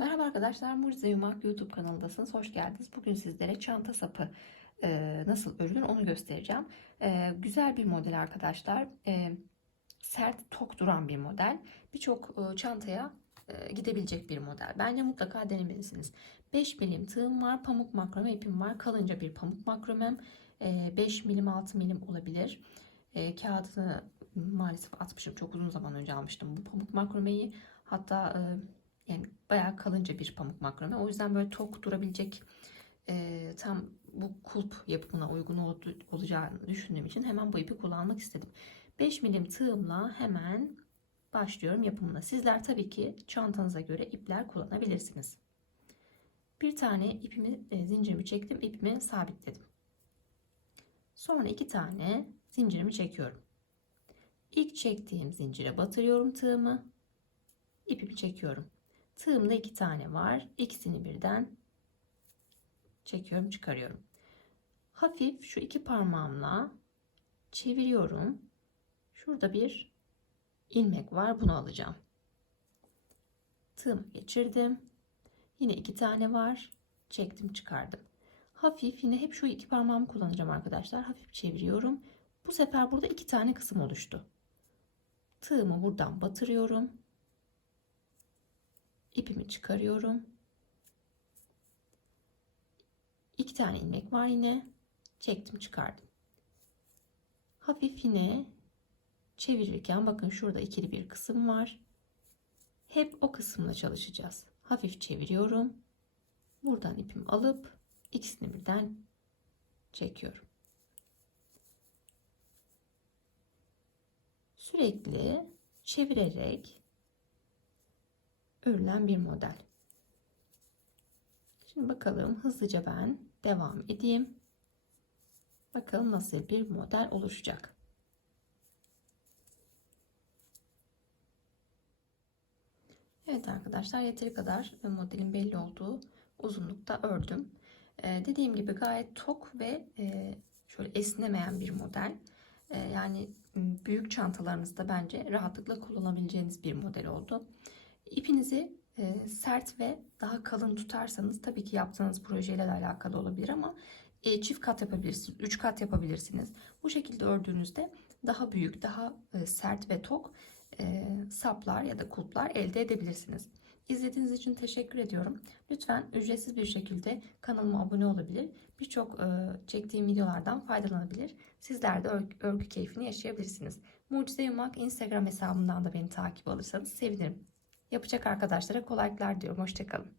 Merhaba arkadaşlar, Mucize Yumak YouTube kanalındasınız. Hoş geldiniz. Bugün sizlere çanta sapı e, nasıl örülür onu göstereceğim. E, güzel bir model arkadaşlar. E, sert, tok duran bir model. Birçok e, çantaya e, gidebilecek bir model. Bence mutlaka denemelisiniz. 5 milim tığım var, pamuk makrome ipim var. Kalınca bir pamuk makromem. E, 5 milim, 6 milim olabilir. E, kağıdını maalesef atmışım. Çok uzun zaman önce almıştım bu pamuk makromeyi. Hatta e, yani bayağı kalınca bir pamuk makrame. O yüzden böyle tok durabilecek e, tam bu kulp yapımına uygun ol, olacağını düşündüğüm için hemen bu ipi kullanmak istedim. 5 milim tığımla hemen başlıyorum yapımına. Sizler tabii ki çantanıza göre ipler kullanabilirsiniz. Bir tane ipimi e, zincirimi çektim, ipimi sabitledim. Sonra iki tane zincirimi çekiyorum. İlk çektiğim zincire batırıyorum tığımı. ipimi çekiyorum. Tığımda iki tane var. İkisini birden çekiyorum, çıkarıyorum. Hafif şu iki parmağımla çeviriyorum. Şurada bir ilmek var. Bunu alacağım. Tığımı geçirdim. Yine iki tane var. Çektim, çıkardım. Hafif yine hep şu iki parmağımı kullanacağım arkadaşlar. Hafif çeviriyorum. Bu sefer burada iki tane kısım oluştu. Tığımı buradan batırıyorum ipimi çıkarıyorum. İki tane ilmek var yine. Çektim çıkardım. Hafif yine çevirirken bakın şurada ikili bir kısım var. Hep o kısımla çalışacağız. Hafif çeviriyorum. Buradan ipimi alıp ikisini birden çekiyorum. Sürekli çevirerek örülen bir model. Şimdi bakalım hızlıca ben devam edeyim. Bakalım nasıl bir model oluşacak. Evet arkadaşlar yeteri kadar modelin belli olduğu uzunlukta ördüm. Ee, dediğim gibi gayet tok ve e, şöyle esnemeyen bir model. Ee, yani büyük çantalarınızda bence rahatlıkla kullanabileceğiniz bir model oldu. İpinizi e, sert ve daha kalın tutarsanız tabii ki yaptığınız projeyle de alakalı olabilir ama e, çift kat yapabilirsiniz, üç kat yapabilirsiniz. Bu şekilde ördüğünüzde daha büyük, daha e, sert ve tok e, saplar ya da kulplar elde edebilirsiniz. İzlediğiniz için teşekkür ediyorum. Lütfen ücretsiz bir şekilde kanalıma abone olabilir. Birçok e, çektiğim videolardan faydalanabilir. Sizler de örgü, örgü keyfini yaşayabilirsiniz. Mucize Yumak Instagram hesabımdan da beni takip alırsanız sevinirim. Yapacak arkadaşlara kolaylıklar diyorum. Hoşçakalın.